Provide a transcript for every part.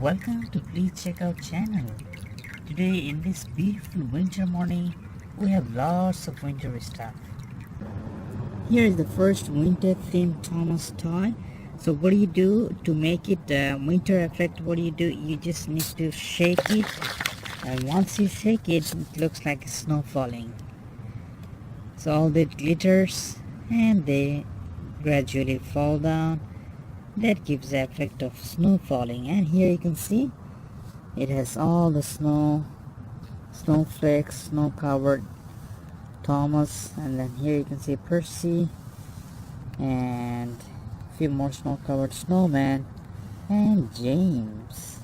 Welcome to Please Check Out channel. Today in this beautiful winter morning we have lots of winter stuff. Here is the first winter themed Thomas toy. So what do you do to make it winter effect? What do? You just need to shake it, and once you shake it, it looks like snow falling. So all the glitters and they gradually fall down. That gives the effect of snow falling. And here you can see it has all the snowflakes, snow covered Thomas, and then here you can see Percy and a few more snow covered snowmen and James.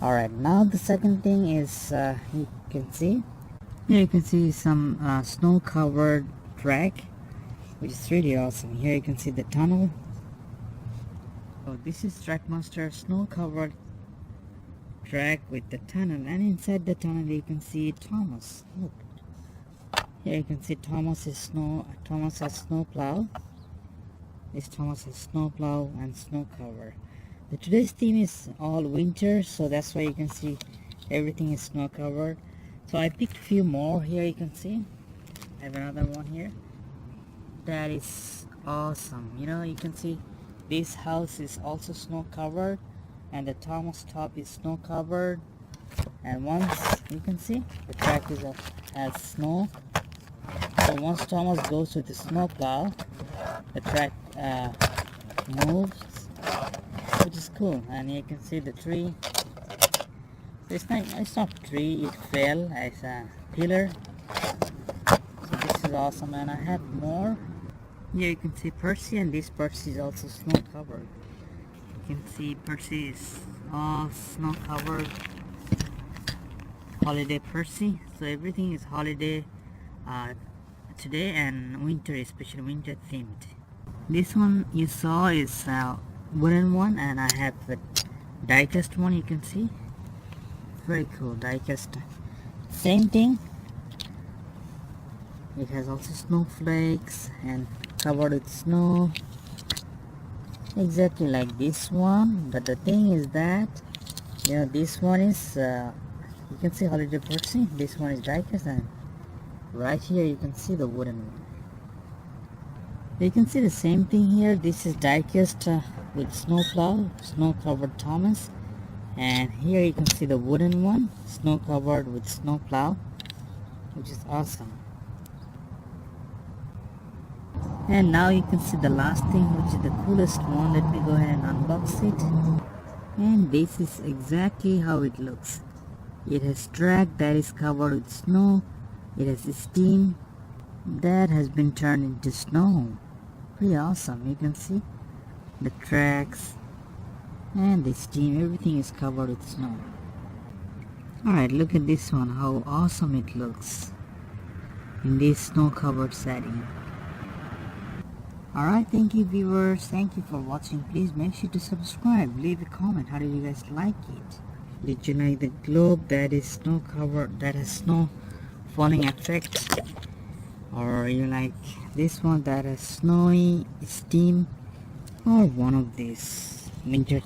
Alright, now the second thing is you can see here, you can see some snow covered track, which is really awesome. Here you can see the tunnel. So this is Trackmaster snow covered track with the tunnel, and inside the tunnel you can see Thomas. Look, here you can see Thomas has snow plow. This Thomas has snow plow and snow cover. Today's theme is all winter, so that's why you can see everything is snow covered. So I picked a few more. Here you can see I have another one here. That is awesome. You know, you can see this house is also snow covered, and the Thomas top is snow covered. And once you can see the track has snow, so once Thomas goes with the snow plow, the track moves, which is cool. And you can see the tree. It's not a tree, it fell as a pillar. So this is awesome, and I have more. Here you can see Percy, and this Percy is also snow covered. You can see Percy is all snow covered. Holiday Percy, so everything is holiday today, and winter, especially winter themed. This one you saw is wooden one, and I have the die-cast one. You can see, very cool die-cast. Same thing, it has also snowflakes and covered with snow, exactly like this one. But the thing is that, you know, this one is you can see holiday Percy, this one is die-cast, and right here you can see the wooden one. You can see the same thing here. This is die-cast with snowplow, snow-covered Thomas, and here you can see the wooden one, snow-covered with snowplow, which is awesome. And now you can see the last thing, which is the coolest one. Let me go ahead and unbox it. And this is exactly how it looks. It has track that is covered with snow. It has steam that has been turned into snow. Pretty awesome. You can see the tracks and the steam, everything is covered with snow. Alright, look at this one, how awesome it looks in this snow covered setting. Alright, thank you viewers, thank you for watching. Please make sure to subscribe, leave a comment. How did you guys like it? Did you like the globe that is snow covered, that has snow falling effect? Or you like this one that has snowy steam? Or one of these winter